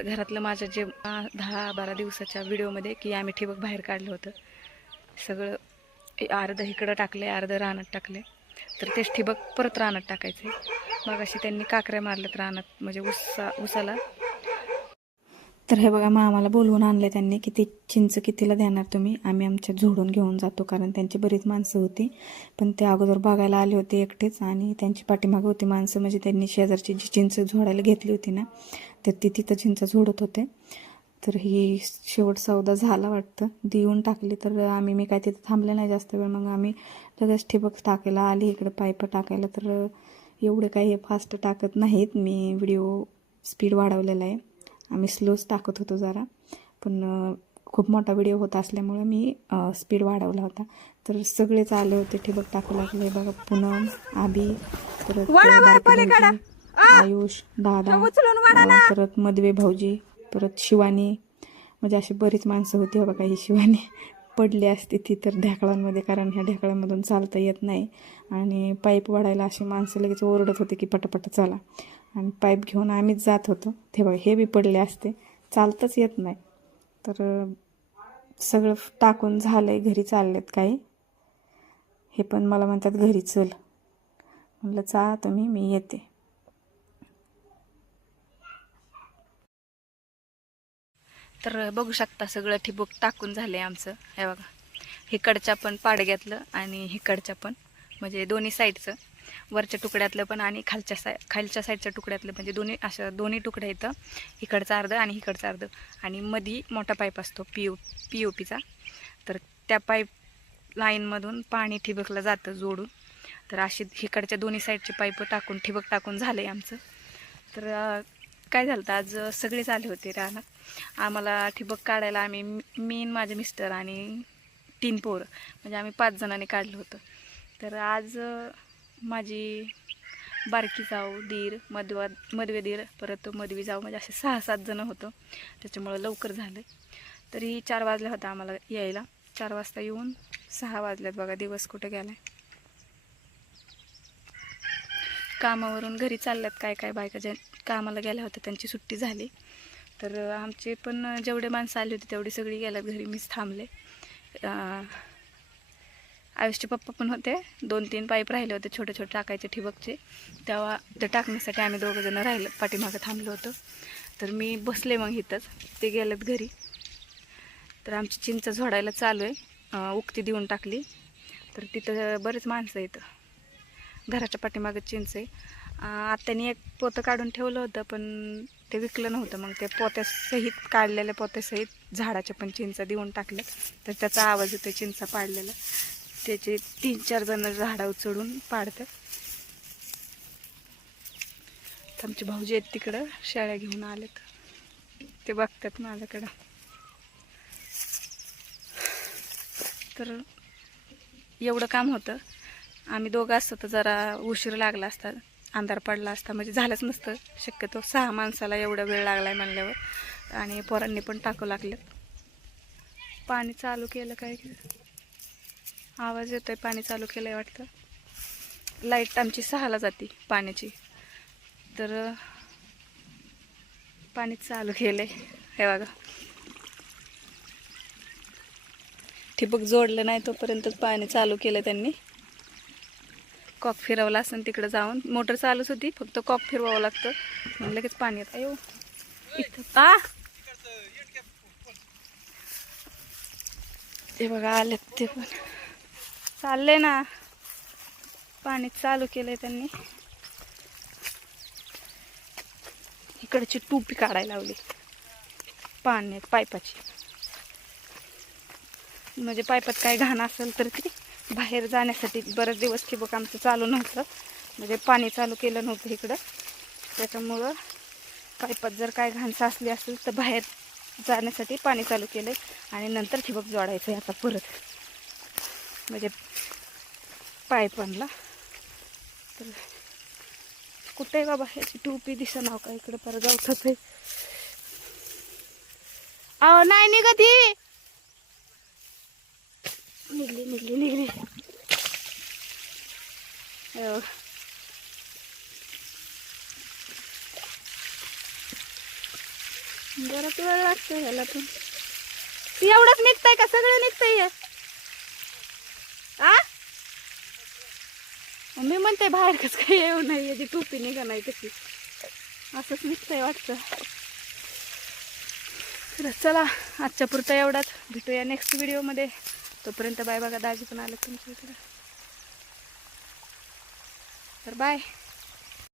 घरातलं माझ्या जे 10-12 दिवसाच्या व्हिडिओमध्ये की आम्ही ठिबक बाहेर काढलं होतं, सगळं अर्ध इकडं टाकले, अर्ध रानात टाकले. तर तेच ठिबक परत रानात टाकायचे. मग अशी त्यांनी काकऱ्या मारल्यात रानात, म्हणजे उसाला. तर हे बघा, मामाला बोलवून आणले त्यांनी. किती चिंच कितीला देणार तुम्ही? आम्ही आमच्या झोडून घेऊन जातो, कारण त्यांची बरीच माणसं होती. पण ते अगोदर बघायला आले होते एकटेच, आणि त्यांची पाठीमागं होती माणसं. म्हणजे त्यांनी शेजारची जी चिंच झोडायला घेतली होती ना, तर ती तिथं चिंच झोडत होते. तर ही शेवट सौदा झाला वाटतं, देऊन टाकली. तर मी काय तिथं थांबले नाही जास्त वेळ. मग आम्ही लगेच ठिबक टाकायला आली इकडं, पाईप टाकायला. तर एवढे काही फास्ट टाकत नाहीत मी, व्हिडिओ स्पीड वाढवलेला आहे. आम्ही स्लोच टाकत होतो जरा, पण खूप मोठा व्हिडिओ होता असल्यामुळे मी स्पीड वाढवला होता. तर सगळेच आले होते, ठिबक टाकू लागले बघा. पूनम, आबी, परत भाऊजी, आयुष, दादा, परत मधवे भाऊजी, परत शिवानी. म्हणजे अशी बरीच माणसं होती. बघा, ही शिवानी पडली असती ती तर ढेकळांमध्ये, कारण ह्या ढेकळांमधून चालता येत नाही. आणि पाईप वाढायला अशी माणसं लगेच ओरडत होते की पटापट चला. आणि पाईप घेऊन आम्हीच जात होतो. ते बघा, हे बी पडले असते, चालताच येत नाही. तर सगळं टाकून झालं आहे, घरी चाललेत काही. हे पण मला म्हणतात घरी चल. म्हटलं चा तुम्ही, मी येते. तर बघू शकता, सगळं ठिबक टाकून झालं आहे आमचं. हे बघा, हिकडच्या पण पाडग्यातलं आणि हिकडच्या पण, म्हणजे दोन्ही साईडचं, वरच्या तुकड्यातलं पण आणि खालच्या साईडच्या तुकड्यातलं, म्हणजे दोन्ही दोन्ही तुकडे येतं. इकडचं अर्ध आणि इकडचं अर्ध. आणि मधी मोठा पाईप असतो POPचा. तर त्या पाईप लाईनमधून पाणी ठिबकलं जातं जोडून. तर अशी इकडच्या दोन्ही साईडचे पाईप टाकून ठिबक टाकून झालं आहे आमचं. तर काय झालं तर आज सगळेच आले होते रानात. आम्हाला ठिबक काढायला मी माझे मिस्टर आणि 3 पोरं, म्हणजे आम्ही 5 जणांनी काढलं होतं. तर आज माझी बारकी जाऊ, दीर, मधवे दीर, परत मधवी जाऊ, म्हणजे असे 6-7 जण होतं. त्याच्यामुळं लवकर झालं. तरी 4 वाजले होता आम्हाला यायला. 4 वाजता येऊन 6 वाजल्यात बघा. दिवस कुठे गेलाय. कामावरून घरी चालल्यात काय बायका ज्या कामाला गेल्या होत्या त्यांची सुट्टी झाली. तर आमचे पण जेवढे माणसं आली होती तेवढी सगळी गेल्यात घरी. मीच थांबले. आयुषचे पप्पा पण होते. 2-3 पाईप राहिले होते छोटे छोटे टाकायचे ठिबकचे. तेव्हा ते टाकण्यासाठी आम्ही 2 जण राहिलो, पाठीमागं थांबलो होतो. तर मी बसले मग इथंच. ते गेलेत घरी. तर आमची चिंच झोडायला चालू आहे. उक्ती देऊन टाकली. तर तिथं बरेच माणसं येतं. घराच्या पाठीमागं चिंच आहे. आत्याने एक पोतं काढून ठेवलं होतं, पण ते विकलं नव्हतं. मग ते पोत्यासहित, काढलेल्या पोत्यासहित झाडाच्या पण चिंचा देऊन टाकल्या. तर त्याचा आवाज येतो चिंचा पाडलेला. त्याचे 3-4 जण झाडावर चढून पाडतात. आमचे भाऊजी आहेत तिकडं, शेळ्या घेऊन आलेत, ते बघतात माझ्याकडं. तर एवढं काम होतं. आम्ही दोघं असतो तर जरा उशीर लागला असता, अंधार पडला असता, म्हणजे झालंच नसतं शक्यतो. 6 माणसाला एवढा वेळ लागलाय म्हणल्यावर. आणि पोरांनी पण टाकू लागलं. पाणी चालू केलं काय, आवाज येतोय. पाणी चालू केलंय वाटतं. लाईट आमची 6ला जाते पाण्याची. तर पाणी चालू केलंय. हे बघा, ठिबक जोडलं नाही तोपर्यंत पाणी चालू केलं त्यांनी. कॉक फिरवला असं तिकडे जाऊन. मोटर चालूच होती, फक्त कॉक फिरवावं लागतं, मग लगेच पाणी येतं. अयो, इथं ते बघा आलेत. ते पण चालले ना. पाणी चालू केलंय त्यांनी. इकडची टोपी काढायला लावली पाण्यात पाईपाची. म्हणजे पाईपात काय घाण असेल तर ती बाहेर जाण्यासाठी. बरेच दिवस ठिबक आमचं चालू नव्हतं, म्हणजे पाणी चालू केलं नव्हतं इकडं. त्याच्यामुळं पाईपात जर काय घाण साचली असेल तर बाहेर जाण्यासाठी पाणी चालू केलं. आणि नंतर ठिबक जोडायचं आहे आता परत, म्हणजे पाईपांना. तर कुठे बाबा ह्याची टोपी दिसं नाव का, इकडं परत जाऊच आहे. अहो नाही निघत ही. निघली. बराच वेळ लागतो ह्याला पण. एवढंच निघतंय का सगळं निघतंय? आ मी म्हणते बाहेर कस काही येऊ नाही, याची टोपी निघा नाही कशी, असंच निघतंय वाटतं. तर चला आजच्या पुरता एवढाच, भेटूया नेक्स्ट व्हिडिओमध्ये. तोपर्यंत बाय. बघा दाजी पण आलं तुमच्या इकडं, तर बाय.